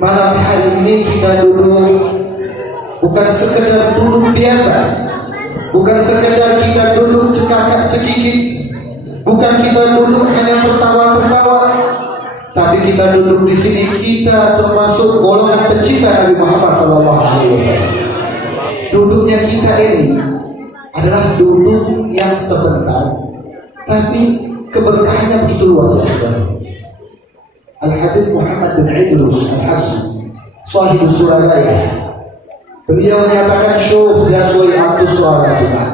malam hari ini kita duduk bukan sekedar duduk biasa, bukan sekedar kita duduk cekakak cekikik, bukan kita duduk hanya tertawa-tertawa, tapi kita duduk di sini kita termasuk golongan pecinta Nabi Muhammad SAW. Duduknya kita ini adalah duduk yang sebentar, tapi keberkahannya begitu luas ya saudara. Al-Habib Muhammad bin Idrus Al-Habsyi, Sahib Surabaya, beliau menyatakan syuf jaswai abdus suaratuna.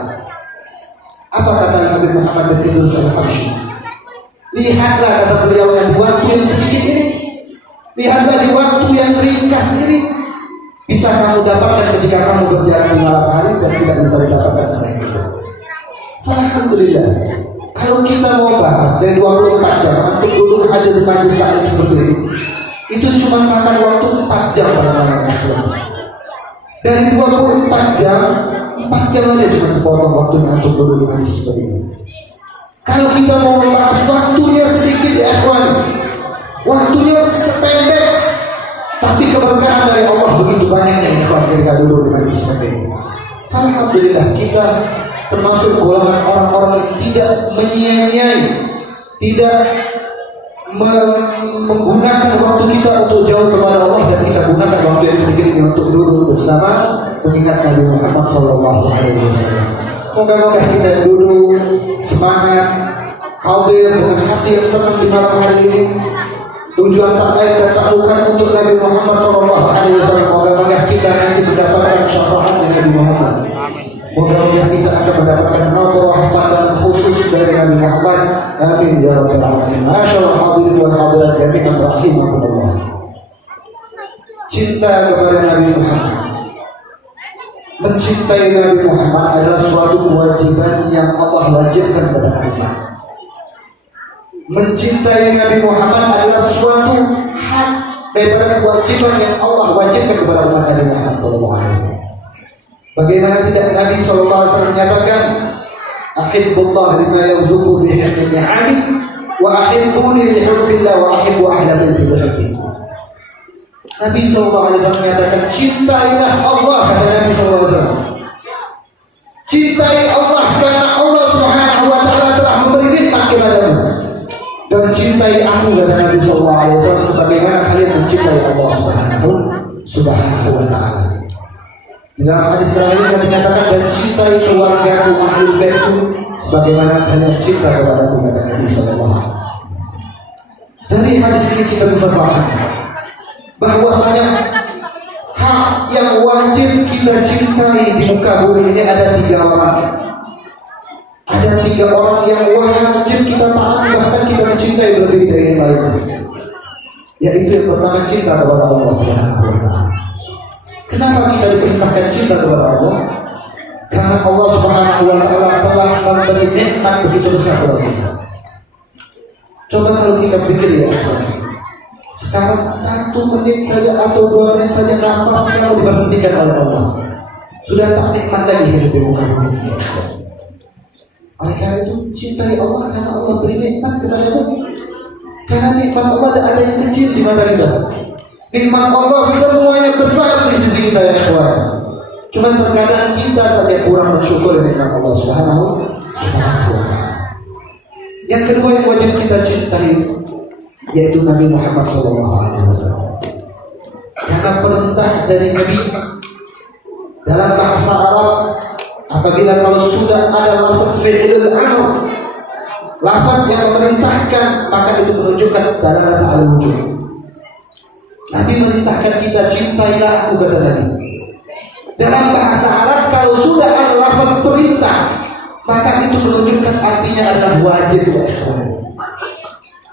Apa kata Al-Habib Muhammad bin Idrus Al-Habsyi? Lihatlah, kata beliau, di waktu yang sedikit ini, lihatlah di waktu yang ringkas ini, bisa kamu dapatkan ketika kamu berjalan di malam hari dan tidak bisa didapatkan selain itu. Alhamdulillah. Kalau kita mau bahas dari 24 jam untuk duduk aja di majelis taklim seperti ini, itu cuma makan waktu 4 jam pada malam hari. Dari 24 jam, 4 jam aja cuma dipotong waktunya untuk duduk di majelis seperti ini. Kalau kita mau membahas waktunya sedikit ya ikhwan, waktunya sependek, tapi keberkahan dari Allah begitu banyaknya ikhwan ketika duduk di majelis seperti ini. Alhamdulillah kita termasuk golongan orang-orang yang tidak menyia-nyiai, tidak menggunakan waktu kita untuk jauh kepada Allah, dan kita gunakan waktu yang sedikit ini untuk duduk bersama mengingat Nabi Muhammad SAW. Moga-moga kita duduk semangat, hadir dengan hati yang tenang di malam hari ini. Tujuan tak lain dan tak bukan untuk Nabi Muhammad SAW. Moga-moga kita nanti mendapatkan syafaat dari Nabi Muhammad. Mudah-mudahan kita akan mendapatkan nadrah pandangan khusus dari Nabi Muhammad. Amin ya rabbal alamin. Masyaallah hadirin wal hadirat jami'an rahimakumullah. Cinta kepada Nabi Muhammad, mencintai Nabi Muhammad adalah suatu kewajiban yang Allah wajibkan kepada umat. Mencintai Nabi Muhammad adalah suatu hak daripada kewajiban yang Allah wajibkan kepada umat Nabi Muhammad SAW. Bagaimana tidak Nabi SAW menyatakan, ahibbullah lima yawzuku bihi min ni'ami wa ahibbuni li hubbillah wa ahibbu ahla baiti dhahbi. Nabi SAW menyatakan, cintailah Allah, kata Nabi SAW. Cintai Allah karena Allah Subhanahu wa ta'ala telah memberi nikmat kepadamu, dan cintai aku, kata Nabi SAW, sebagaimana kalian mencintai Allah Subhanahu wa ta'ala. Dalam hadis terakhir yang menyatakan, dan cintai keluargaku ahlul baitku sebagaimana kalian cinta kepadaku, kata Nabi SAW. Dari hadis ini kita bisa paham bahwasanya hak yang wajib kita cintai di muka bumi ini ada 3 orang. Ada 3 orang yang wajib kita taati, bahkan kita mencintai lebih dari yang lain. Yaitu yang pertama, cinta kepada Allah Subhanahu wa ta'ala. Kenapa kita diperintahkan cinta kepada Allah? Karena Allah Subhanahu wa ta'ala telah memberi nikmat begitu besar kepada kita. Coba kalau kita pikir ya, sekarang 1 menit saja atau 2 menit saja nafas kamu diberhentikan oleh Allah, sudah tak nikmat lagi hidup di muka bumi ini. Oleh karena itu cintai Allah karena Allah beri nikmat kepadamu. Karena nikmat Allah ada yang kecil di mata kita. Nikmat Allah semuanya besar di sisi kita ya kawan. Cuma terkadang kita saja kurang bersyukur nikmat Allah Subhanahu wa ta'ala. Yang kedua yang wajib kita cintai yaitu Nabi Muhammad SAW. Karena perintah dari Nabi dalam bahasa Arab, apabila kalau sudah ada lafaz fi'il amr, lafaz yang memerintahkan, maka itu menunjukkan dalalah al-wujud. Nabi merintahkan kita, cintailah aku, kata Nabi. Dalam bahasa Arab kalau sudah ada lafaz perintah, maka itu menunjukkan artinya adalah wajib.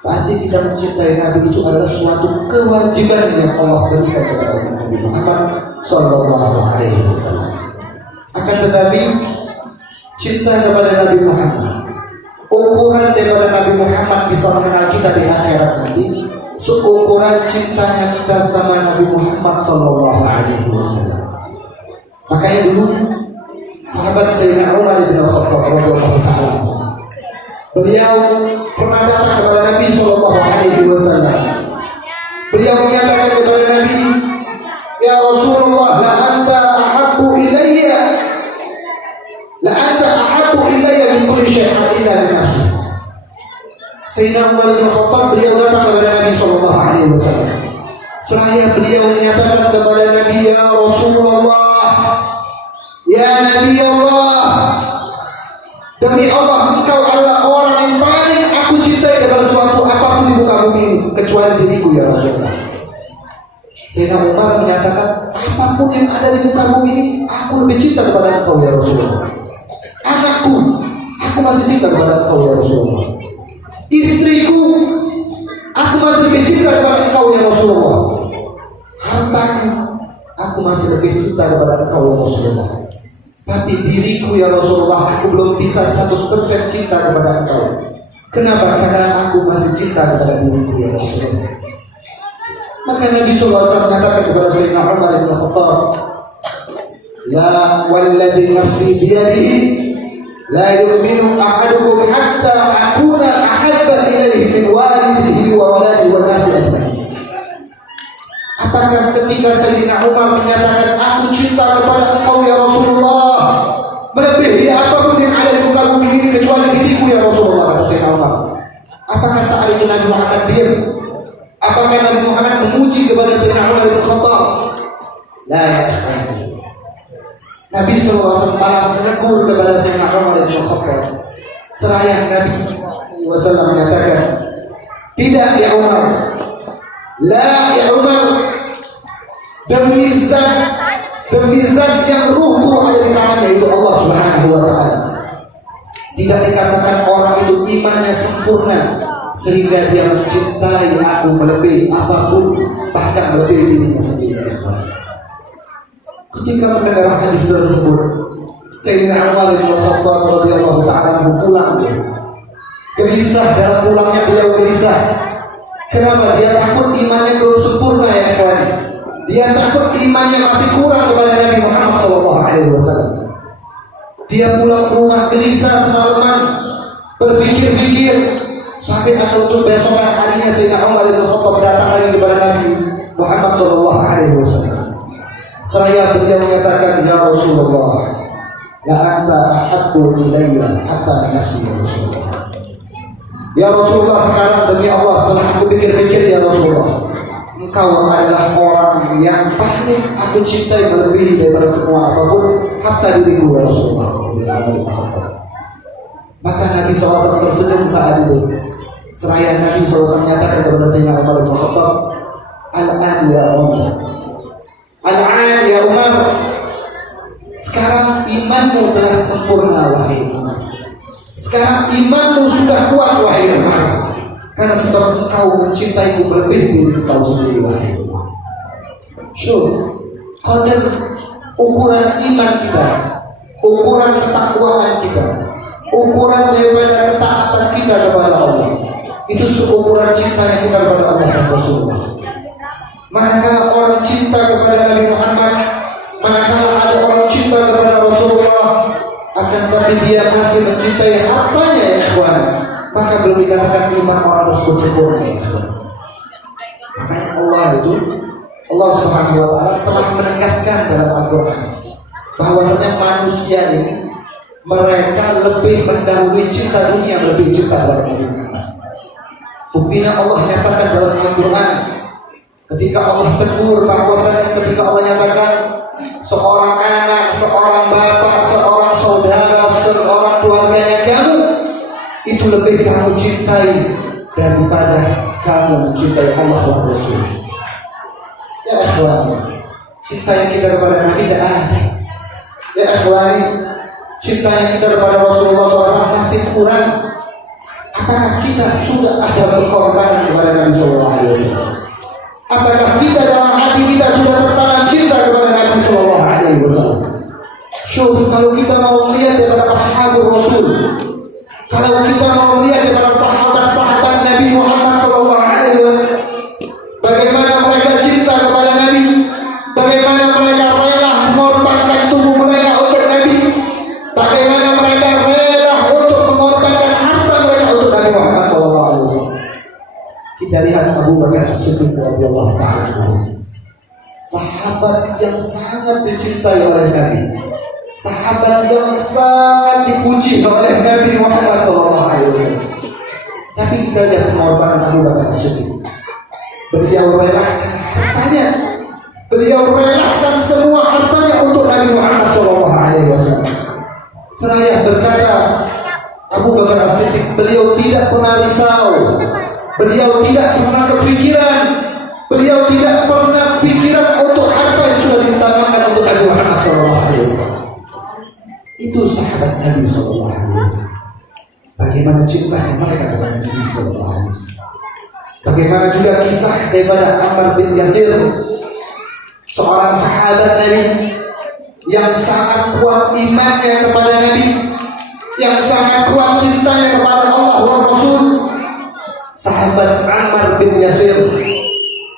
Berarti kita mencintai Nabi itu adalah suatu kewajiban yang Allah berikan kepada Nabi Muhammad SAW. Akan tetapi cinta kepada Nabi Muhammad, ukuran daripada Nabi Muhammad bisa mengenal kita di akhirat nanti, seukuran cintanya kita sama Nabi Muhammad SAW. Makanya dulu sahabat Sayyidina Umar bin Khattab radhiyallahu ta'ala, beliau pernah datang kepada Nabi SAW. Beliau menyatakan kepada Nabi, Umar bin Khattab, beliau datang kepada Nabi sallallahu alaihi wasallam. Seraya beliau menyatakan kepada Nabi, ya Rasulullah, ya Nabi Allah, demi Allah engkau adalah orang yang paling aku cintai daripada suatu apapun di muka bumi ini kecuali diriku ya Rasulullah. Sayyidina Umar menyatakan, apapun yang ada di muka bumi ini aku lebih cinta kepada engkau ya Rasulullah. Anakku, aku masih cinta kepada engkau ya Rasulullah. Istriku, aku masih lebih cinta kepada engkau ya Rasulullah. Hartaku, aku masih lebih cinta kepada engkau ya Rasulullah. Tapi diriku ya Rasulullah, aku belum bisa 100% cinta kepada engkau. Kenapa? Karena aku masih cinta kepada diriku ya Rasulullah. Maka Nabi SAW mengatakan kepada Sayyidina Umar bin Khattab, la walladhi nafsi biyadihi la yu'minu ahadukum hatta akuna ahabba ilaihi min walidihi wa waladihi wa nasi ajma'in. Apakah ketika Sayyidina Umar menyatakan aku cinta kepada engkau ya Rasulullah melebihi apapun yang ada di muka bumi ini kecuali diriku ya Rasulullah, kata Sayyidina Umar, apakah saat itu Nabi Muhammad diam? Apakah Nabi Muhammad memuji kepada Sayyidina Umar bin Khattab? La ya akhwani. Nabi SAW malah menegur kepada Sayyidina Umar bin Khattab. Seraya Nabi SAW menyatakan, tidak ya Umar, la ya Umar, demi zat yang ruhku ada di tangannya, itu Allah Subhanahu wa ta'ala. Tidak dikatakan orang itu imannya sempurna sehingga dia mencintai aku melebihi apapun, bahkan melebihi dirinya sendiri. Ketika mendengar hadis tersebut, Sayyidina Umar bin Khattab radhiyallahu ta'ala pulang, gelisah. Dalam pulangnya beliau gelisah. Kenapa? Dia takut imannya belum sempurna ya kawan. Dia takut imannya masih kurang kepada Nabi Muhammad SAW. Dia pulang ke rumah gelisah semalaman, berpikir-pikir sampai atau tuh besokan harinya Sayyidina Umar bin Khattab datang lagi kepada Nabi Muhammad SAW. Seraya beliau menyatakan, ya Rasulullah, la anta ahabbu ilayya hatta nafsi ya Rasulullah. Ya Rasulullah, sekarang demi Allah setelah aku pikir-pikir ya Rasulullah, engkau adalah orang yang paling aku cintai melebihi daripada semua apapun, hatta diriku ya Rasulullah. Maka Nabi SAW tersenyum saat itu. Seraya Nabi SAW menyatakan kepada Sayyidina Umar bin Khattab, al-an ya Umar, al-an ya Umar, sekarang imanmu telah sempurna wahai Umar. Sekarang imanmu sudah kuat wahai Umar, karena sebab engkau mencintaiku melebihi dari engkau sendiri wahai Umar. Syuf, qadar ukuran iman kita, ukuran ketakwaan kita, ukuran daripada ketaatan kita kepada Allah, itu seukuran cinta yang kita kepada Allah dan Rasulullah. Manakala orang cinta kepada Nabi Muhammad, manakala ada orang cinta kepada Rasulullah, akan tapi dia masih mencintai hartanya ya ikhwan, maka belum dikatakan iman orang tersebut sempurna ya ikhwan. Makanya Allah Subhanahu wa ta'ala telah menegaskan dalam Al-Quran bahwasanya manusia ini mereka lebih mendahului cinta dunia melebihi cinta kepada Nabi Muhammad. Buktinya Allah nyatakan dalam Al-Quran ketika Allah tegur bahwasanya ketika Allah nyatakan seorang anak, seorang bapak, seorang saudara, seorang keluarganya kamu itu lebih kamu cintai daripada kamu mencintai Allah dan Rasul. Ya ikhwan, cinta yang kita kepada Nabi tidak ada. Ya ikhwan, cinta yang kita kepada Rasulullah SAW masih kurang. Apakah kita sudah ada berkorban kepada Nabi SAW? Apakah kita dalam hati kita sudah tertanam cinta kepada Nabi SAW? Syuf, kalau kita mau melihat daripada ashabul Rasul, kalau kita mau melihat daripada sahabat-sahabat Nabi Muhammad SAW, bagaimana mereka cinta kepada Nabi, bagaimana mereka rela mengorbankan tubuh mereka untuk Nabi, bagaimana mereka rela untuk mengorbankan harta mereka untuk Nabi Muhammad SAW. Kita lihat Abu Bakar As-Siddiq radhiyallahu ta'ala, sahabat yang sangat dicintai oleh Nabi, sahabat yang sangat dipuji oleh Nabi Muhammad SAW. Tapi kita lihat pengorbanan Abu Bakar As-Siddiq. Beliau relakan hartanya, beliau relakan semua hartanya untuk Nabi Muhammad SAW. Seraya berkata Abu Bakar As-Siddiq, beliau tidak pernah risau, beliau tidak pernah kepikiran, beliau tidak pernah pikiran untuk harta yang sudah ditanamkan untuk Nabi Muhammad SAW. Itu sahabat Nabi SAW. Bagaimana cintanya mereka kepada Nabi SAW. Bagaimana juga kisah daripada Ammar bin Yasir, seorang sahabat Nabi yang sangat kuat imannya kepada Nabi, yang sangat kuat cintanya kepada Allah dan Rasul. Sahabat Ammar bin Yasir,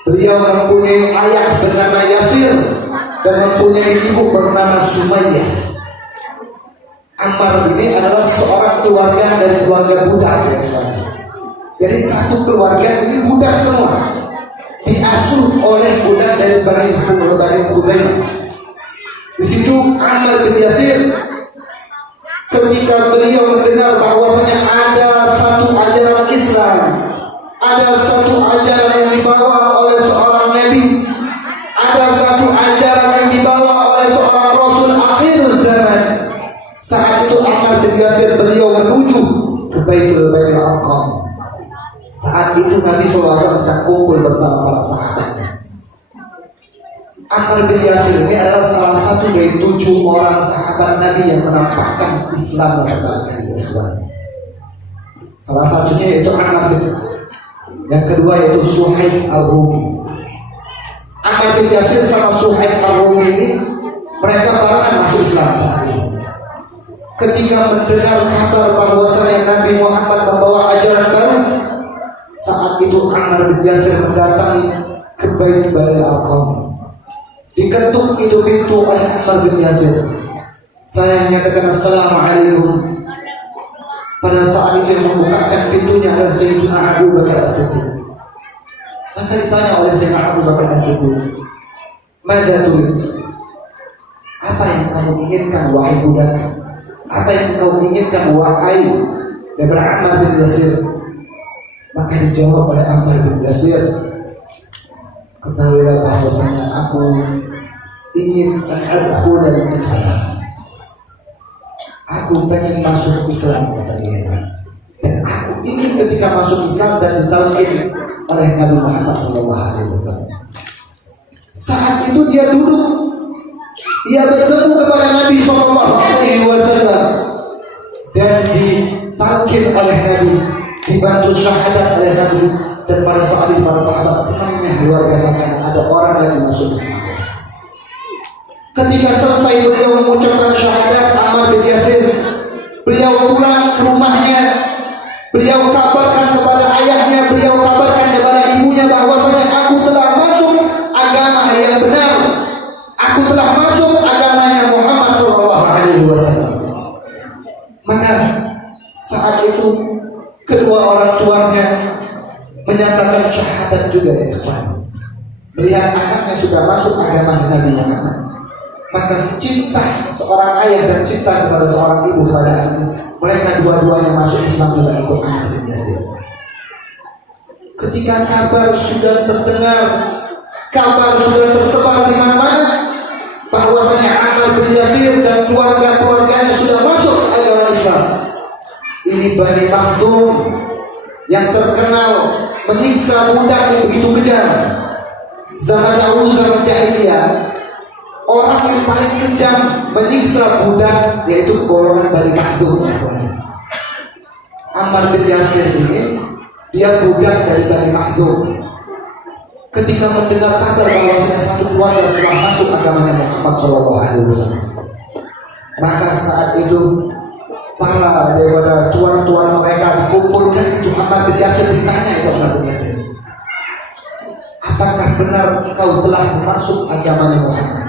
beliau mempunyai ayah bernama Yasir dan mempunyai ibu bernama Sumayyah. Ammar ini adalah seorang keluarga dari keluarga budak, ya. Jadi satu keluarga ini budak semua, diasuh oleh budak dari Bani Khuzaimah. Di situ Ammar bin Yasir, ketika beliau mendengar bahwasanya ada satu ajaran Islam, ada satu ajaran yang dibawa oleh seorang Nabi, ada satu ajaran yang dibawa oleh seorang Rasul akhir zaman. Saat itu Ammar bin Yasir beliau menuju ke Baitul Arqam. Saat itu Nabi SAW sedang kumpul bersama para sahabatnya. Ammar bin Yasir ini adalah salah satu dari 7 orang sahabat Nabi yang menampakkan Islam pertama kali. Salah satunya yaitu Ammar bin, yang kedua yaitu Suhaib al-Rumi. Ammar bin Yasir sama Suhaib al-Rumi ini mereka barengan masuk Islam saat ini. Ketika mendengar kabar bahwasanya Nabi Muhammad membawa ajaran baru, saat itu Ammar bin Yasir mendatangi ke Baitul Arqam. Diketuk itu pintu oleh Ammar bin Yasir. Saya menyatakan Assalamualaikum. Pada saat itu yang membukakan pintunya adalah Sayyidina Abu Bakar As-Siddiq. Maka ditanya oleh Sayyidina Abu Bakar As-Siddiq, "Madza turid?" Apa yang kamu inginkan wahai budak? Apa yang kau inginkan wahai daripada Ammar bin Yasir? Maka dijawab oleh Ammar bin Yasir, ketahuilah bahwasanya aku ingin adkhul al-Islam. Aku pengen masuk Islam, kata dia. Dan aku ingin ketika masuk Islam dan ditalkin oleh Nabi Muhammad SAW. Saat itu dia duduk, ia bertemu kepada Nabi SAW dan ditalkin oleh Nabi, dibantu syahadat oleh Nabi. Dan pada saat itu para sahabat senangnya luar biasa karena ada orang yang masuk Islam. Ketika selesai beliau mengucapkan syahadat, Ammar bin Yasir, beliau pulang ke rumahnya, beliau kabarkan kepada ayahnya, beliau kabarkan kepada ibunya bahwasanya aku telah masuk agama yang benar, aku telah masuk agamanya Muhammad SAW. Maka saat itu kedua orang tuanya menyatakan syahadat juga, ya ikhwan. Melihat anaknya sudah masuk agama Nabi Muhammad, maka cinta seorang ayah dan cinta kepada seorang ibu kepada anaknya, mereka dua-duanya masuk Islam juga ikut Ammar bin Yasir. Ketika kabar sudah terdengar, kabar sudah tersebar di mana-mana bahwasanya Ammar bin Yasir dan keluarga-keluarganya sudah masuk ke agama Islam. Ini Bani Makhzum yang terkenal menyiksa budak yang begitu kejam. Zaman dahulu, zaman jahiliyah, orang yang paling kejam menyiksa budak yaitu golongan Bani Makhzum. Ammar bin Yasir ini dia budak dari Bani Makhzum. Ketika mendengar kabar bahwa satu keluarga telah masuk agamanya Muhammad SAW, maka saat itu para daripada tuan-tuan mereka dikumpulkan. Itu Ammar bin Yasir ditanya itu Ammar bin Yasir, apakah benar engkau telah masuk agamanya Muhammad?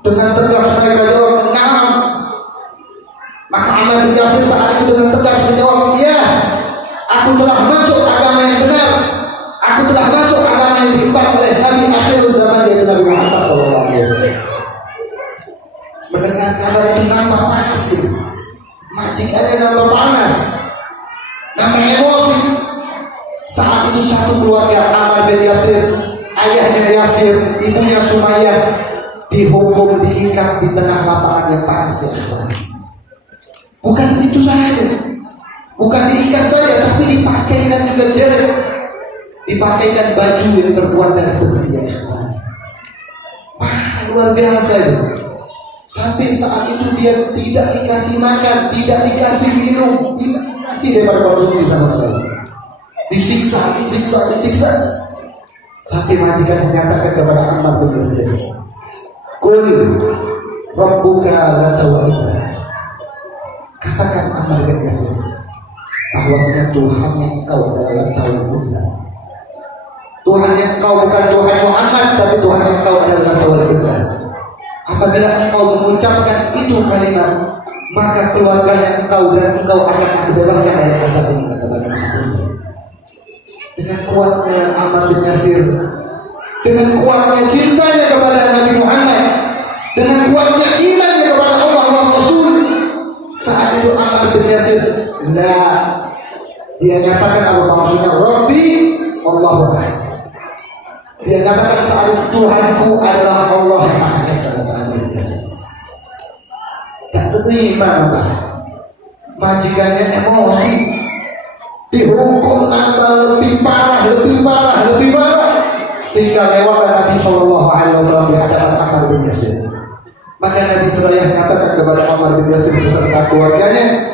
Dengan tegas mereka jawab, "Na'am." Maka Ammar bin Yasir saat itu dengan tegas menjawab, "Iya, aku telah masuk agama yang benar. Aku telah masuk agama yang diimbang oleh Nabi akhir zaman, yaitu Nabi Muhammad SAW." Mendengar kabar itu nambah panas, majikannya nambah panas, namanya satu keluarga Ammar bin Yasir, ayahnya Yasir, ibunya Sumayyah, dihukum diikat di tengah lapangan yang panas ya ikhwan. Bukan di situ saja, bukan diikat saja, tapi dipakaikan juga deret, dipakaikan baju yang terbuat dari besi ya ikhwan. Wah, luar biasa itu. Sampai saat itu dia tidak dikasih makan, tidak dikasih minum, tidak dikasih daripada konsumsi sama sekali. Disiksa. Sampai majikan menyatakan kepada Ammar bin Yasir, "Qul Rabbuka Lata wa Ita." Katakan Ammar bin Yasir, bahwasanya Tuhan yang engkau adalah Lata wa Ita. Tuhan yang engkau bukan Tuhan Muhammad, tapi Tuhan yang engkau adalah Lata wa Ita. Apabila engkau mengucapkan itu kalimat, maka keluarganya engkau dan engkau akan aku bebaskan dari azab ini, kata Nabi Muhammad. Dengan kuatnya Ammar bin Yasir, dengan kuatnya cintanya kepada Nabi Muhammad, dengan kuatnya imannya kepada Allah dan Rasul, saat itu Ammar bin Yasir, dia nyatakan apa maksudnya, Rabbi Allahu Akbar. Dia nyatakan saat itu Tuhanku adalah Allah yang Maha Esa. Tak terima apa, majikannya emosi, dihukum tambah lebih parah, sehingga lewatlah Nabi SAW di hadapan Ammar bin Yasir. Maka Nabi SAW mengatakan kepada Ammar bin Yasir beserta keluarganya,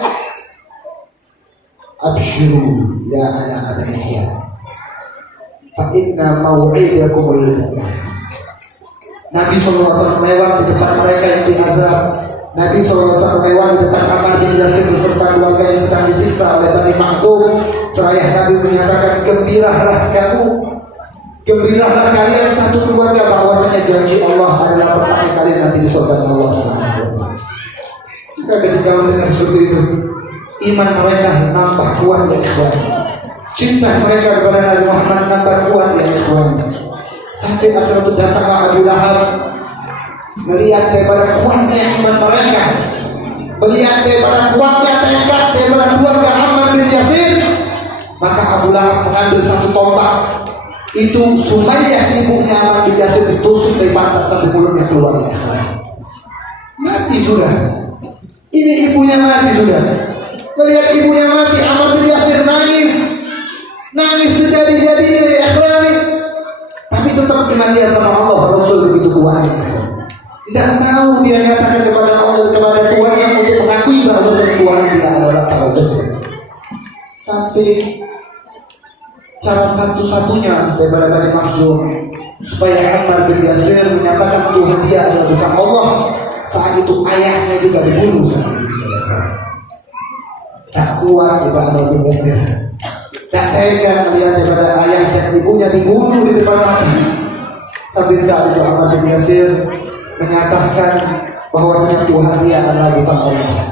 "Abshiru ya anak Yahya, fa inna mau'idakumul jannah." Nabi SAW lewat di depan mereka yang diazab. Nabi SAW lewat di depan Ammar bin Yasir beserta keluarga yang sedang disiksa oleh Bani Makhzum. Seraya Nabi menyatakan, "Gembiralah kamu, gembiralah kalian satu keluarga, bahwasanya janji Allah adalah pertama kalian nanti di surga Allah Subhanahu wa taala." Kita ketika mendengar seperti itu, iman mereka nampak kuat ya ikhwan. Cinta mereka kepada Nabi Muhammad nampak kuat ya ikhwan. Sampai akhirnya itu datanglah Abu Lahab, melihat daripada kuatnya iman mereka, melihat daripada kuatnya tekad daripada keluarga Ammar bin Yasir, maka Abu Lahab mengambil satu tombak. Itu Sumayyah ibunya Ammar bin Yasir ditusuk dari pantat sampai mulutnya keluar. Mati sudah. Ini ibunya mati sudah. Melihat ibunya mati, Ammar bin Yasir nangis sejadi-jadinya ya ikhwan. Tapi tetap iman dia sama Allah Rasul begitu kuatnya. Tidak mau dia nyatakan kepada Allah, kepada Tuhan yang untuk mengakui bahwa Tuhan dia adalah Taubat. Sampai cara satu-satunya daripada Bani Makhzum supaya Ammar bin Yasir menyatakan Tuhan dia adalah bukan Allah, saat itu ayahnya juga dibunuh saat itu. Tak kuat juga Ammar bin Yasir, tak tega melihat daripada ayah dan ibunya dibunuh di depan mati. Sampai saat itu Ammar bin Yasir menyatakan bahwasanya Tuhan dia adalah bukan Allah.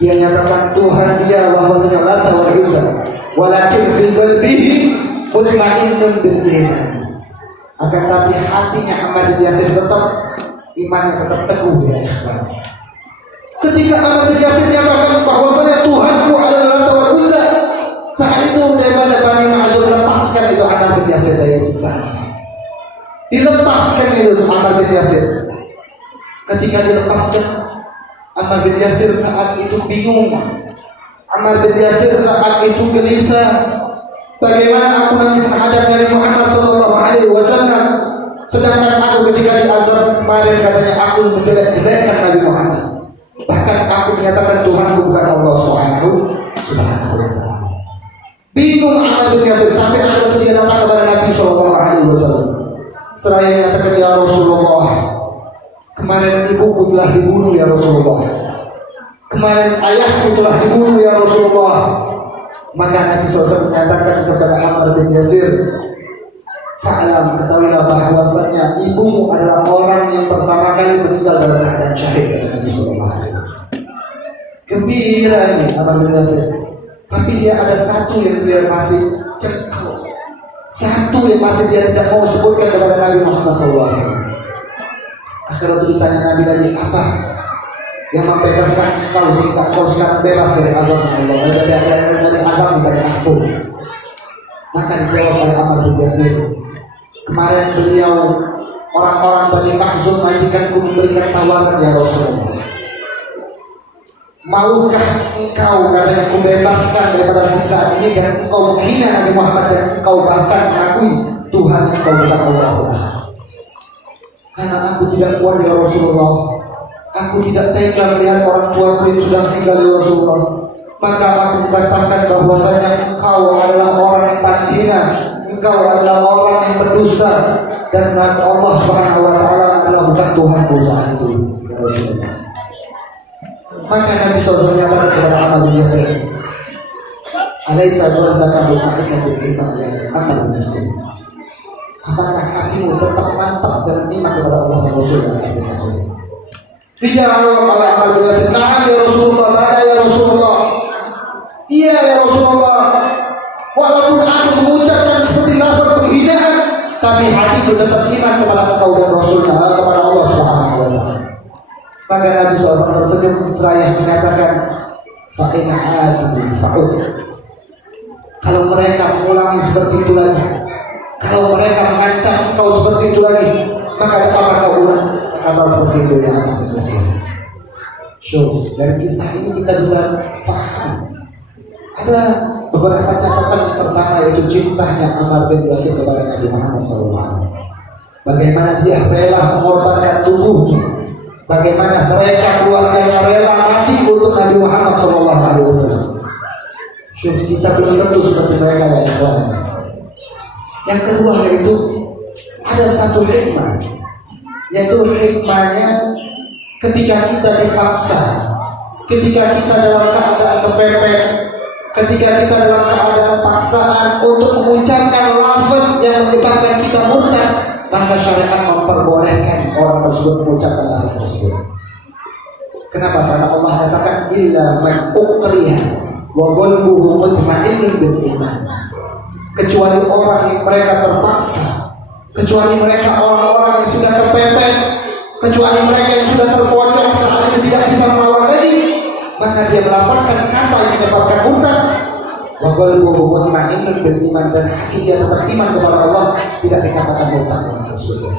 Dia nyatakan Tuhan dia bahwasanya Lata wa Uzza, walakin fi qalbihi mutmainnun bil iman. Akan tapi hatinya Ammar bin Yasir tetap imannya tetap teguh ya ikhwan. Ketika Ammar bin Yasir nyatakan bahwasanya Tuhanku adalah Lata wa Uzza, saat itu daripada Bani Makhzum lepaskan itu Ammar bin Yasir dari siksaan. Dilepaskan itu Ammar bin Yasir. Ketika dilepaskan, Ammar bin Yasir saat itu bingung. Ammar bin Yasir saat itu gelisah. Bagaimana aku nanti menghadap Nabi Muhammad SAW, sedangkan aku ketika diazab kemarin katanya aku menjelek-jelekkan Nabi Muhammad. Bahkan aku menyatakan Tuhanku bukan Allah Subhanahu wa taala. Bingung Ammar bin Yasir sampai akhirnya dia datang kepada Nabi SAW. Seraya menyatakan, "Ya Rasulullah, kemarin ibuku telah dibunuh ya Rasulullah. Kemarin ayahku telah dibunuh ya Rasulullah." Maka Nabi SAW menyatakan kepada Ammar bin Yasir, "Fa'lam, ketahuilah bahwasanya ibumu adalah orang yang pertama kali meninggal dalam keadaan syahid," kata Nabi SAW. Gembira ini Ammar bin Yasir. Tapi dia ada satu yang dia masih cengkel, satu yang masih dia tidak mau sebutkan kepada Nabi Muhammad SAW. Akhirnya itu ditanya Nabi lagi, "Apa yang membebaskan engkau sehingga engkau sekarang bebas dari azab Allah, dari azab di Bani Makhzum?" Maka dijawab oleh Ammar bin Yasir, kemarin beliau, orang-orang Bani Makhzum majikanku memberikan tawaran, ya Rasulullah, maukah engkau, katanya, kubebaskan daripada siksaan ini dan engkau menghina Nabi Muhammad dan engkau bahkan mengakui Tuhan engkau bukan Allah. Karena aku tidak kuat, ya Rasulullah, aku tidak tega melihat orang tuaku yang sudah meninggal, ya Rasulullah. Maka aku mengatakan bahwasanya engkau adalah orang yang paling hina, engkau adalah orang yang berdusta, dan Allah Subhanahu wa Ta'ala adalah bukan Tuhanku saat itu, ya Rasulullah. Maka Nabi SAW menyatakan kepada Ammar bin Yasir, "Alaisa qalbaka mutma'innan bil iman ya Ammar bin Yasir?" Apakah hatimu tetap mantap dengan iman kepada Allah dan Rasulullah? Ammar bin Yasir dijawab oleh Ammar bin Yasir, "Na'am ya Rasulullah, bala ya Rasulullah." Iya ya Rasulullah, walaupun aku mengucapkan seperti lafaz penghinaan, tapi hatiku tetap iman kepada engkau dan Rasulullah, kepada Allah Subhanahu wa Ta'ala. Maka Nabi SAW tersenyum seraya menyatakan, fa'in adu fa'ud. Kalau mereka mengulangi seperti itu lagi, kalau mereka mengancam engkau seperti itu lagi, maka dapat kau ulang kata seperti itu, ya Ammar bin Yasir. Syuf, dari kisah ini kita bisa faham ada beberapa catatan. Yang pertama yaitu cintanya Ammar bin Yasir kepada Nabi Muhammad SAW. Bagaimana dia rela mengorbankan tubuhnya, bagaimana mereka keluarganya rela mati untuk Nabi Muhammad SAW. Syuf, kita belum tentu seperti mereka, ya ikhwan. Yang kedua yaitu ada satu hikmah, yaitu hikmahnya ketika kita dipaksa, ketika kita dalam keadaan kepepet, ketika kita dalam keadaan paksaan untuk mengucapkan lafaz yang menyebabkan kita murtad, maka syariat memperbolehkan orang tersebut mengucapkan lafaz tersebut. Kenapa? Karena Allah katakan illa man ukriha wa qalbuhu mutma'innun bil iman. Kecuali orang yang mereka terpaksa, kecuali mereka orang-orang yang sudah terpepet, kecuali mereka yang sudah terpojok saat itu tidak bisa melawan lagi, maka dia melafalkan kata yang menyebabkan murtad. Wa qalbuhu mutma'innun bil iman, dan hati dia tetap iman kepada Allah, tidak dikatakan murtad orang tersebut.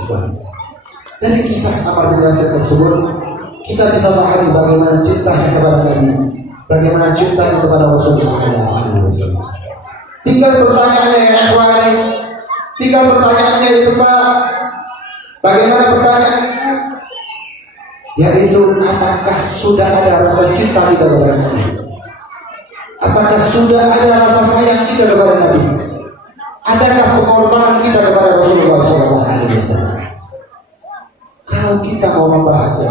Dari kisah Ammar bin Yasir tersebut kita bisa pahami bagaimana cintanya kepada Nabi, bagaimana cintanya kepada Rasulullah SAW. Tinggal pertanyaannya, ya ikhwani, tinggal pertanyaannya itu, Pak, bagaimana pertanyaan? Yaitu apakah sudah ada rasa cinta kita kepada Nabi? Apakah sudah ada rasa sayang kita kepada Nabi? Adakah pengorbanan kita kepada Rasulullah SAW? Kalau kita mau membahasnya,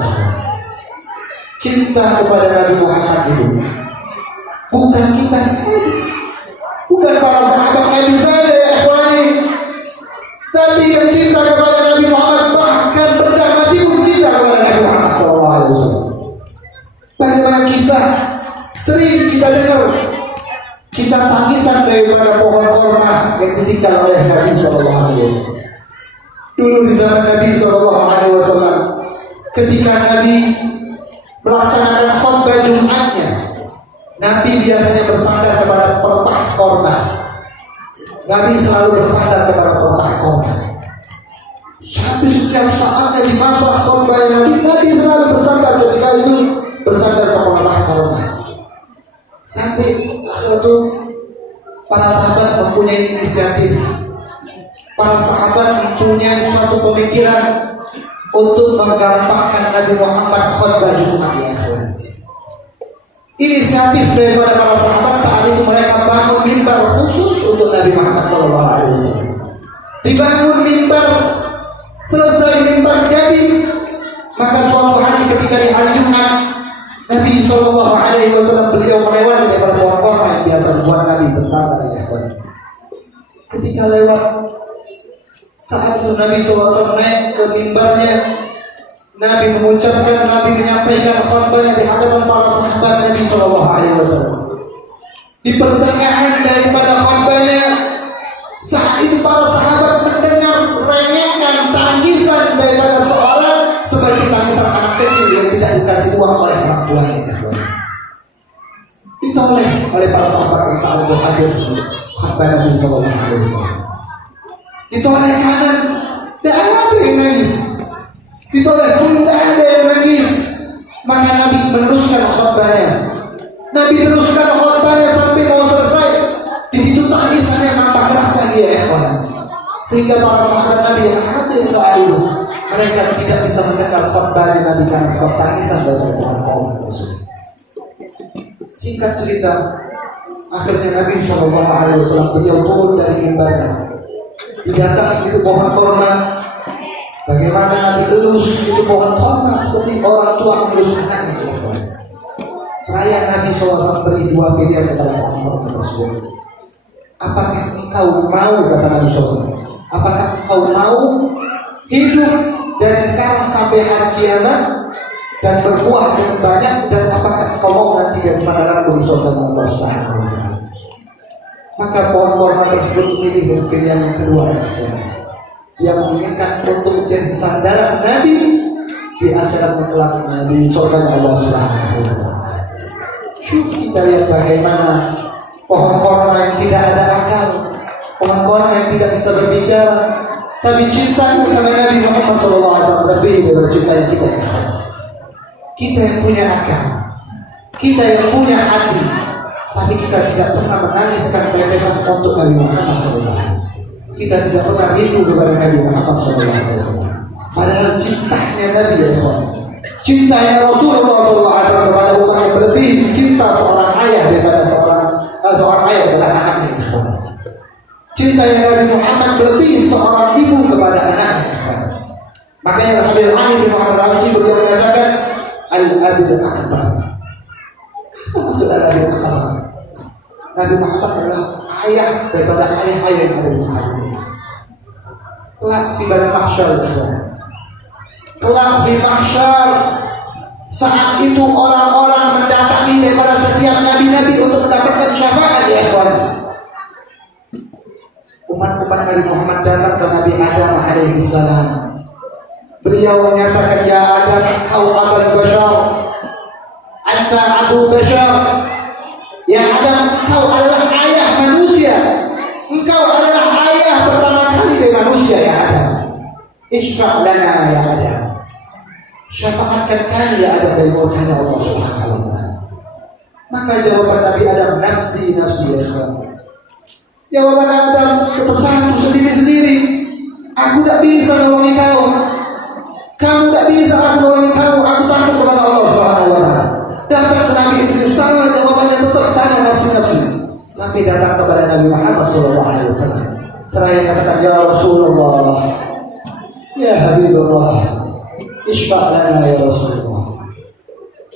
cinta kepada Nabi Muhammad itu bukan kita sendiri, bukan para sahabat Nabi saja, ya ikhwani, tapi yang cinta kepada Nabi Muhammad, bahkan benda mati pun cinta kepada Nabi Muhammad SAW. Bagaimana kisah sering kita dengar, kisah tangisan daripada pohon korma yang ditinggal oleh Nabi SAW. Dulu di zaman Nabi SAW, ketika Nabi melaksanakan khutbah Jumatnya, Nabi biasanya bersandar kepada pelepah korma. Nabi selalu bersandar kepada pelepah korma. Sampai setiap saatnya di masa khutbah Nabi selalu bersandar, ketika itu bersandar ke pelepah korma. Sampai waktu para sahabat mempunyai inisiatif, para sahabat mempunyai suatu pemikiran untuk menggampangkan Nabi Muhammad khutbah Jumat, ya. Inisiatif daripada para sahabat saat itu, mereka bangun mimbar khusus untuk Nabi Muhammad SAW. Dibangun mimbar, selesai mimbar jadi, maka suatu hari ketika di hari Jumat, Nabi SAW beliau melewati daripada pohon korma yang biasa buat Nabi bersandar, ya. Ketika lewat, saat itu Nabi SAW naik ke mimbarnya, Nabi mengucapkan, Nabi menyampaikan khutbahnya di hadapan para sahabat Nabi SAW. Di pertengahan daripada khutbahnya, saat itu para sahabat mendengar rengengan tangisan daripada seorang seperti tangisan anak kecil yang tidak dikasih uang oleh orang tuanya. Ditoleh oleh para sahabat yang saat itu hadir di sahabat Nabi Sallallahu Alaihi Wasallam. Ditoleh kanan, tidak ada yang nangis. Ditoleh kiri, tidak ada yang nangis. Maka Nabi meneruskan khutbahnya. Nabi teruskan khutbahnya sampai mau selesai. Di situ tangisannya nampak keras lagi ya ikhwan. Sehingga para sahabat Nabi yang hadir saat itu, mereka tidak bisa mendengar khutbahnya Nabi karena sebab tangisan dari kaum tersebut. Singkat cerita, akhirnya Nabi Shallallahu Alaihi Wasallam beliau turun dari mimbarnya. Didatangi itu pohon korma. Bagaimana Nabi elus itu pohon korma seperti orang tua mengelus anaknya. Saya Nabi SAW beri dua pilihan kepada pohon korma tersebut. Apakah engkau mau, kata Nabi SAW, apakah engkau mau hidup dari sekarang sampai hari kiamat dan berbuah dengan banyak, dan apakah engkau mau nanti dari sandaranku di surga Allah Subhanahu wa Ta'ala? Maka pohon korma tersebut memilih pilihan yang kedua, yang menginginkan untuk menjadi sandaran Nabi di akhirat kelak di surga Allah Subhanahu wa Ta'ala. Kita lihat bagaimana pohon korma yang tidak ada akal, pohon korma yang tidak bisa berbicara, tapi cintanya sama Nabi Muhammad SAW lebih dari cintanya kita. Kita yang punya akal, kita yang punya hati, tapi kita tidak pernah menangiskan tetesan untuk Nabi Muhammad SAW. Kita tidak pernah rindu kepada Nabi Muhammad SAW. Padahal cintanya Nabi ya ikhwan, cintanya Rasulullah SAW kepada umat yang berlebih cinta seorang ayah daripada seorang ayah kepada anaknya. Cintanya Nabi Muhammad berlebih seorang ibu kepada anaknya. Makanya Habib Ali bin Muhammad Al-Razi beliau menyatakan Al-Abid Al-Akbar. Apa maksud Al-Abid Al-Akbar? Nabi Muhammad adalah ayah daripada ayah-ayah yang ada di Muhammad. Kelak di badan mahsyar, kelak di mahsyar, saat itu orang-orang mendatangi daripada setiap nabi-nabi untuk mendapatkan syafaat ya ikhwan. Umat-umat Nabi Muhammad datang ke Nabi Adam alaihi salam. Beliau menyatakan, ya Adam, kau abul bashar, anta abu bashar. Ya Adam, kau adalah ayah manusia. Engkau adalah ayah pertama kali dari manusia ya Adam. Ishfa' lana ya Adam. Syafaatkan kami ya Adam dari murkanya Allah Subhanahu wa Ta'ala. Maka jawaban Nabi Adam, nafsi nafsi ya ikhwan. Jawaban Adam tetap satu, sendiri-sendiri. Aku tak bisa nolongi kau. Kamu tak bisa aku nolongi kau. Aku takut kepada Allah Subhanahu wa Ta'ala. Datang ke Nabi itu sama, jawabannya tetap sama, nafsi-nafsi. Sampai datang kepada Nabi Muhammad SAW. Seraya katakan, ya Rasulullah, ya Habibullah, Ishfa' lana ya Rasulullah.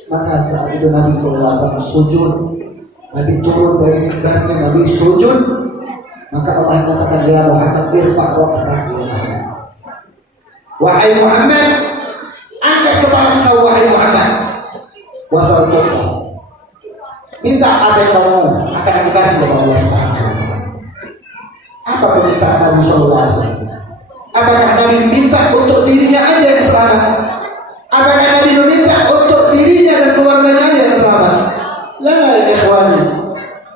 Maka saat itu Nabi SAW sujud. Nabi turun dari mimbarnya, Nabi sujud. Maka Allah katakan, ya Muhammad, irfa' ra'sak ya Muhammad. Wahai Muhammad, angkat kepala engkau wahai Muhammad. Wasal tu'ta, minta apa yang kamu mau, akan aku kasih kepada Allah Subhanahu wa Ta'ala. Apa permintaan Nabi Sallallahu Alaihi Wasallam? Apakah Nabi minta untuk dirinya aja yang selamat? Apakah Nabi meminta untuk dirinya dan keluarganya aja yang selamat? La ya ikhwani,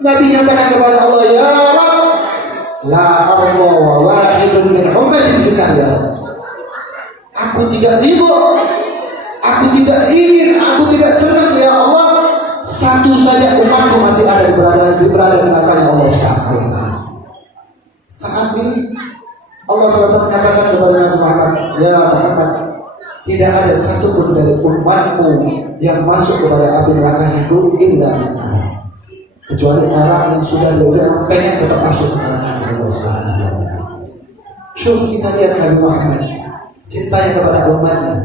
Nabi nyatakan kepada Allah, ya Rabb, la arda wa wahidun min ummatin finnar. Aku tidak ridho, aku tidak ingin, aku tidak senang ya Allah, satu saja umatku masih ada di berada di neraka Allah Subhanahu wa Ta'ala. Saat ini Allah SWT menyatakan kepada Nabi Muhammad, ya Muhammad, tidak ada satupun dari umatmu yang masuk kepada api neraka itu illa kecuali orang yang sudah diudah pengen tetap masuk ke neraka Allah Subhanahu wa Ta'ala. Syuf, kita lihat Nabi Muhammad cintanya kepada umatnya.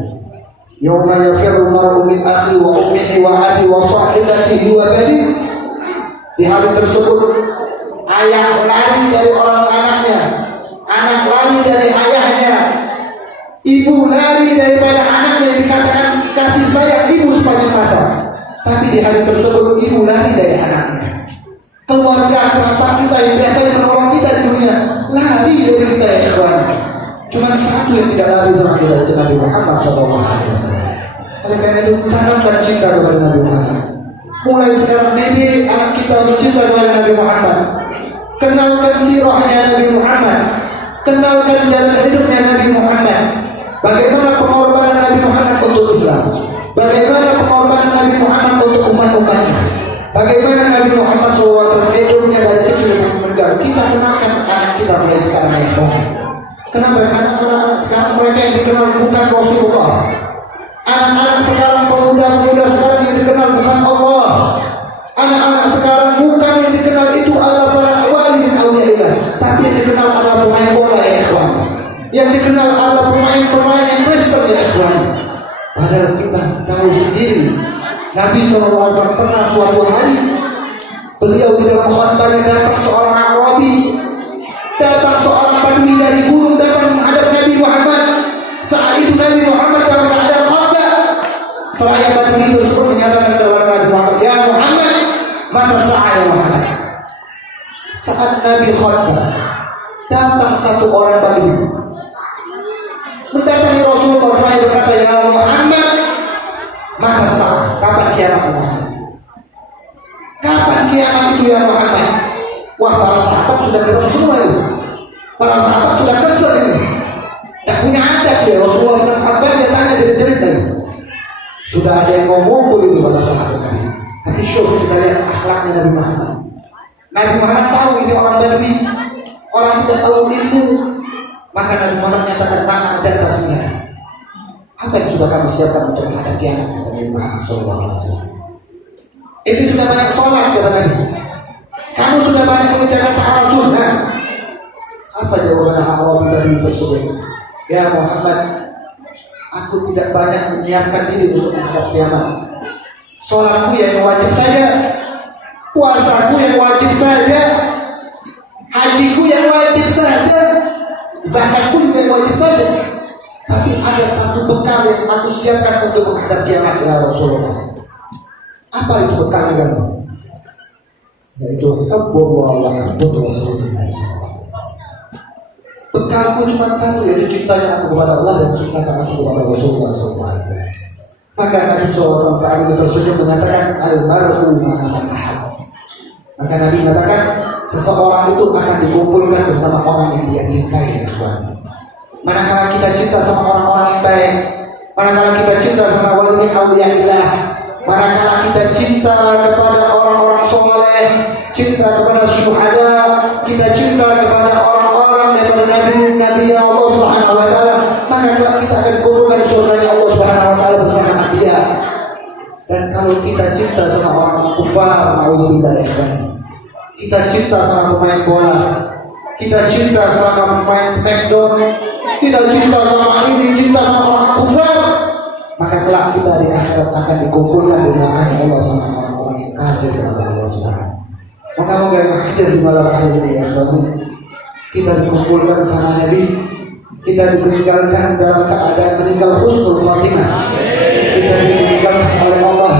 Yawma yafirru mar'u min akhi wa ummihi wa abi wa sahibatihi wa bani. Di hari tersebut ayah lari dari orang anaknya, anak lari dari ayahnya, ibu lari daripada anaknya yang dikatakan kasih sayang ibu sepanjang masa. Tapi di hari tersebut ibu lari dari anaknya. Keluarga kerabat kita yang biasanya menolong kita di dunia lari dari kita ya ikhwan. Cuma satu yang tidak lari sama kita, itu Nabi Muhammad SAW. Oleh karena itu tanamkan cinta kepada Nabi Muhammad. Mulai sekarang didik anak kita untuk cinta kepada Nabi Muhammad. kenalkan sirahnya Nabi Muhammad, kenalkan jalan hidupnya Nabi Muhammad. Bagaimana pengorbanan Nabi Muhammad untuk Islam, bagaimana pengorbanan Nabi Muhammad untuk umat-umatnya, bagaimana Nabi Muhammad SAW hidupnya dari kecil sampai meninggal. Kita kenalkan anak kita mulai sekarang ya. Kenapa? Karena anak-anak sekarang mereka yang dikenal bukan Rasulullah. Anak-anak sekarang, pemuda-pemuda sekarang yang dikenal bukan Allah. Anak-anak sekarang bukan yang dikenal itu adalah para wali dan auliya, tapi yang dikenal adalah pemain bola ya ikhwan. Yang dikenal adalah pemain-pemain yang Kristen ya ikhwan. Padahal kita tahu sendiri, Nabi SAW pernah suatu hari beliau di dalam khutbahnya datang seorang Arabi, datang seorang Badui dari gunung, datang menghadap Nabi Muhammad. Saat itu Nabi Muhammad dalam keadaan khutbah. Seraya Badui tersebut menyatakan kepada Nabi Muhammad, ya Muhammad, mata sa'a ya Muhammad. Saat Nabi khutbah, datang satu orang Badui mendatangi Rasulullah SAW berkata, ya Muhammad, mata sa'a, kapan kiamat ya Muhammad? Kapan kiamat itu ya Muhammad? Wah, para sahabat sudah ketemu semua itu. Para sahabat sudah kesel ini. Tak punya adat ya Rasulullah SAW dia tanya jerit-jerit tadi. Sudah ada yang mau ngumpul itu pada sahabat tadi. Tapi syukur kita lihat akhlaknya Nabi Muhammad. Nabi Muhammad tahu ini orang Badui, orang tidak tahu ilmu. Maka Nabi Muhammad nyatakan maka dan tafsirnya. Apa yang sudah kamu siapkan untuk menghadap kiamat? Kata Nabi Muhammad SAW. Itu sudah banyak sholat kata Nabi. Kamu sudah banyak mengerjakan pahala sunnah. Apa jawaban Arabi Badui tersebut? Ya Muhammad, aku tidak banyak menyiapkan diri untuk menghadap kiamat. Sholatku yang wajib saja, puasaku yang wajib saja, hajiku yang wajib saja, zakatku yang wajib saja. Tapi ada satu bekal yang aku siapkan untuk menghadap kiamat ya Rasulullah. Apa itu bekalnya kamu? Yaitu hubbullah wa hubbur Rasulullah. Bekalku cuma satu, yaitu cintanya aku kepada Allah dan cintakan aku kepada Rasulullah SAW. Maka Nabi SAW saat itu tersenyum mengatakan al-mar'u ma'aman ahad. Maka Nabi mengatakan seseorang itu akan dikumpulkan bersama orang yang dia cintai. Manakala kita cinta sama orang-orang yang baik, manakala kita cinta sama wali auliyaillah, manakala kita cinta kepada orang-orang soleh, cinta kepada syuhada, kita cinta kepada orang-orang daripada nabi-nabi Allah Subhanahu wa taala, maka kelak kita akan kumpulkan surga Allah Subhanahu wa taala bersama anbiya. Dan kalau kita cinta sama orang kufar, nauzubillah, kita cinta sama pemain bola, kita cinta sama pemain smackdown, kita cinta sama ini, cinta sama orang kufar, maka kelak kita di akhirat akan dikumpulkan di neraka Allah sama orang-orang yang kafir kepada Allah Subhanahu. Moga-moga yang hadir di malam hari ini ya kawan, kita dikumpulkan sama Nabi, kita dimeninggalkan dalam keadaan meninggal husnul khatimah, kita dimeninggalkan oleh Allah,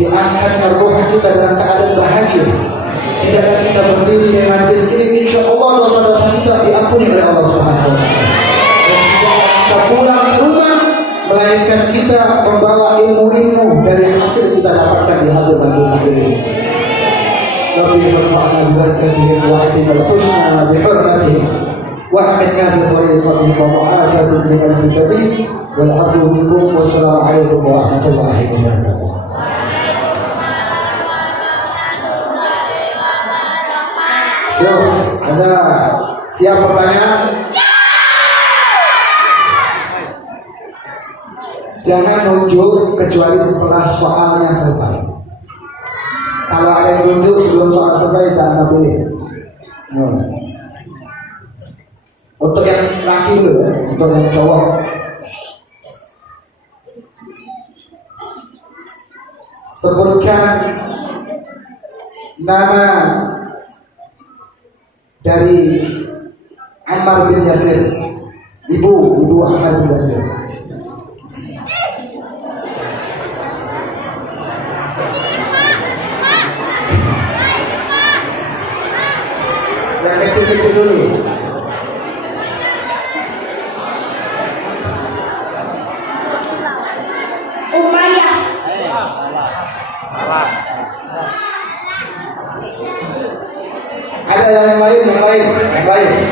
diangkatnya roh kita dalam keadaan bahagia. Tidak lagi kita berdiri di majlis ini, insya Allah dosa-dosa kita diampuni oleh Allah Subhanahu wa taala. Dan tidak kita pulang ke rumah melainkan kita membawa ilmu-ilmu dari hasil kita dapatkan di hadir majlis ini. Rabbi farfa'na bi barakatihim wa atina al-husna bi hurmatihim wa hamidna fi tariqatihim wa mu'afatin min al-fitnah wal 'afwu minkum wa assalamu alaikum warahmatullahi wabarakatuh. Ada siap pertanyaan? Jangan nunjuk kecuali setelah soalnya selesai. Kalau ada yang nunjuk sebelum soal selesai, jangan pilih. Untuk yang laki dulu ya, untuk yang cowok. Sebutkan nama dari Ammar bin Yasir, ibu Ammar bin Yasir. Yang kecil-kecil dulu. Umayyah. Ada yang lain? lain,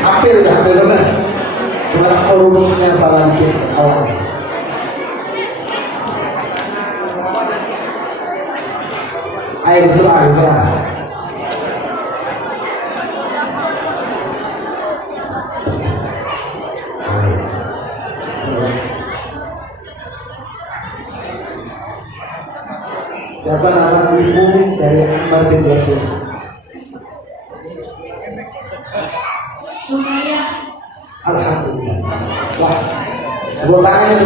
hampir benar. Cuma hurufnya salah dikit awal. Ayo berserah. Siapa nama ibu dari Ammar bin Yasir? Sumaya. Alhamdulillah. Wah, tepuk tangan.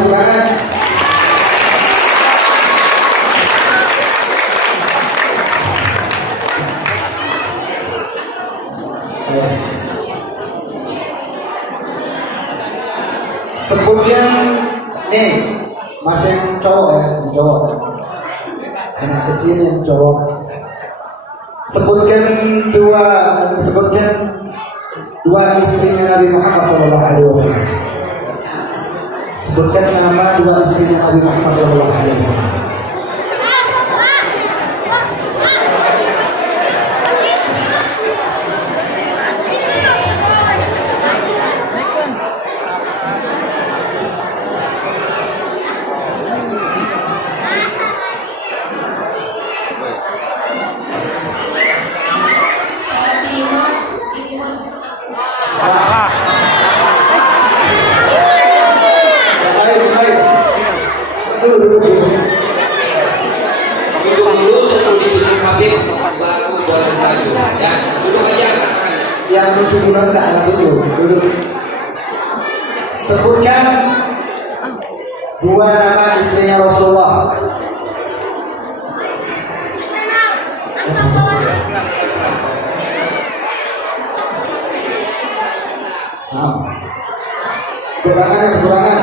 Sebutkan nih, masih yang cowok ya, cowok. Anak kecil yang cowok. Sebutkan dua istrinya Nabi Muhammad SAW. Sebutkan nama dua istrinya Nabi Muhammad SAW. Yang 7 bulan tidak ada duduk. Sebutkan dua nama istrinya Rasulullah. Kekurangan.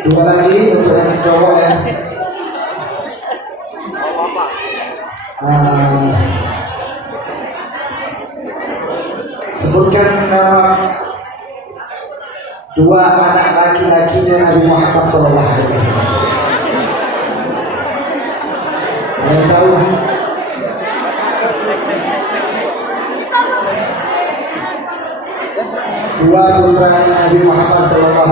Dua lagi untuk yang cowok ya. Sebutkan nama dua anak laki-lakinya Nabi Muhammad SAW. Ada yang tahu? Dua putra Nabi Muhammad SAW.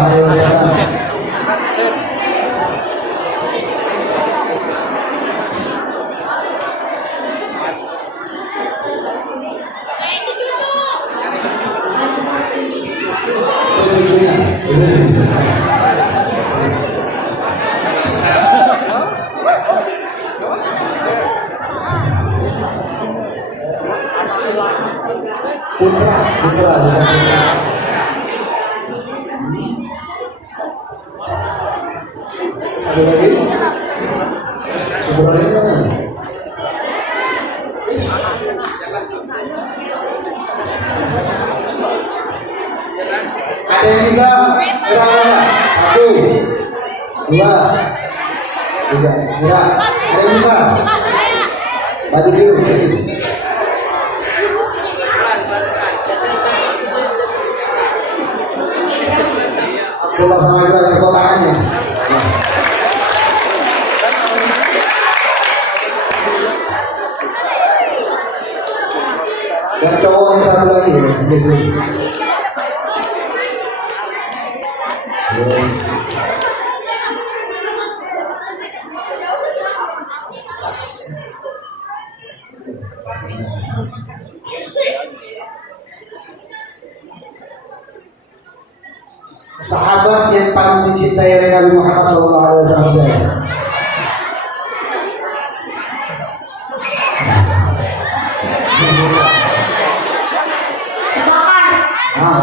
Putra bukan putra. Ada lagi? Sebenarnya mana? Ada yang bisa gerak? 1, 2, 3, gerak. Ada yang bisa? Baju biru. Coba sama kita tepuk tangannya. Dan cowok yang satu lagi ya, gitu. Sahabat yang paling dicintai oleh Nabi Muhammad SAW.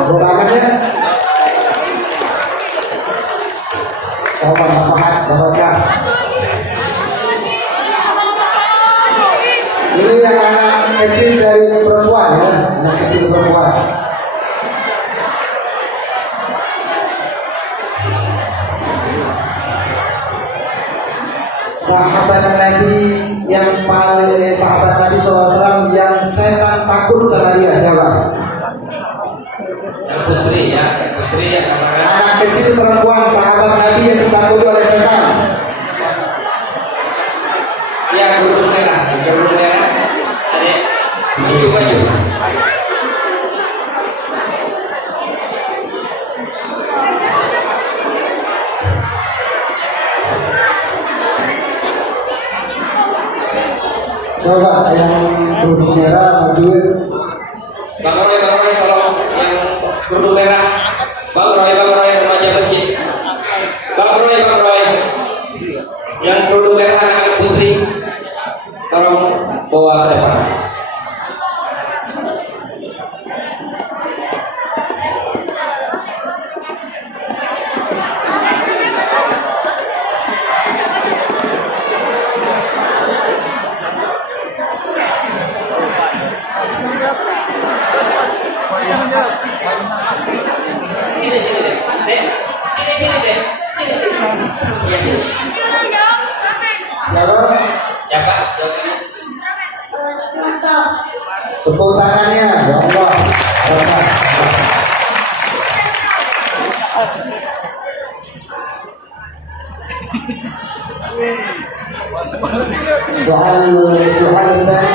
Bukan ya? Manfaat barokah. Ini yang anak kecil dari perempuan ya, anak kecil perempuan. Sahabat Nabi yang paling sahabat Nabi SAW yang setan takut sama dia siapa? Yang putri ya, anak kecil perempuan. ditakuti oleh setan. Ya, kerudung merah. Adik, maju maju. Coba yang kerudung merah majuin. Bang Roy, tolong yang kerudung merah. Bang Roy, remaja masjid. Bang Roy, yang kerudung merah anak-anak putri, tolong bawa ke depan. Sini deh. Ya sini. Siapa? Tepuk tangannya, ya Allah. Soal Ustaz.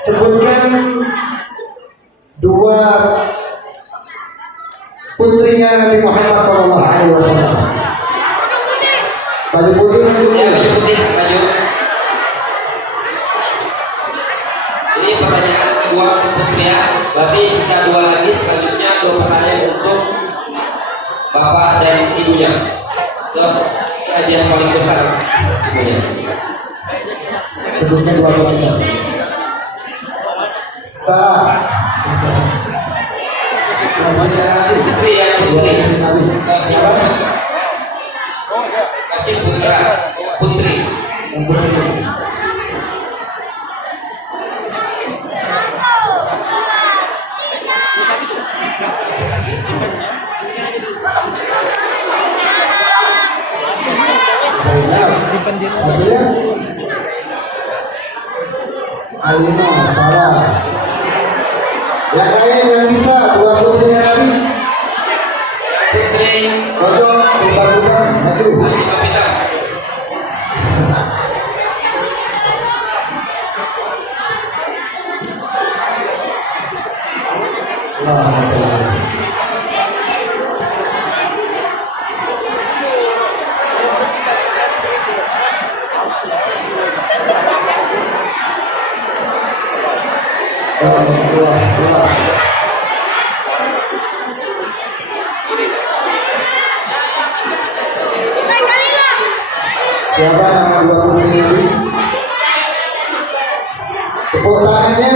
Sebutkan dua putrinya Nabi Muhammad SAW. Baju putih, Ya, baju putih, baju. Ini pertanyaan kedua untuk putri ya. Berarti sisa dua lagi. Selanjutnya dua pertanyaan untuk bapak dan ibunya. So, hadiah paling besar ibunya. sebutkan dua putrinya. Salah. Namanya Nabi. Putri ya, putri. Nabi. Siapa? Kasih putra, putri. Yang putri. Baiklah. Alina, salah. Yang lain yang bisa dua putrinya Nabi. Putri, Pojok, dibantukan, maju. Ali Kapita. Wah, masalah. Allah. Siapa nama dua putri Nabi? Tepuk tangannya.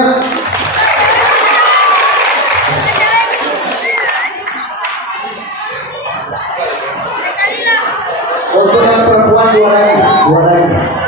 Untuk yang perempuan dua lagi.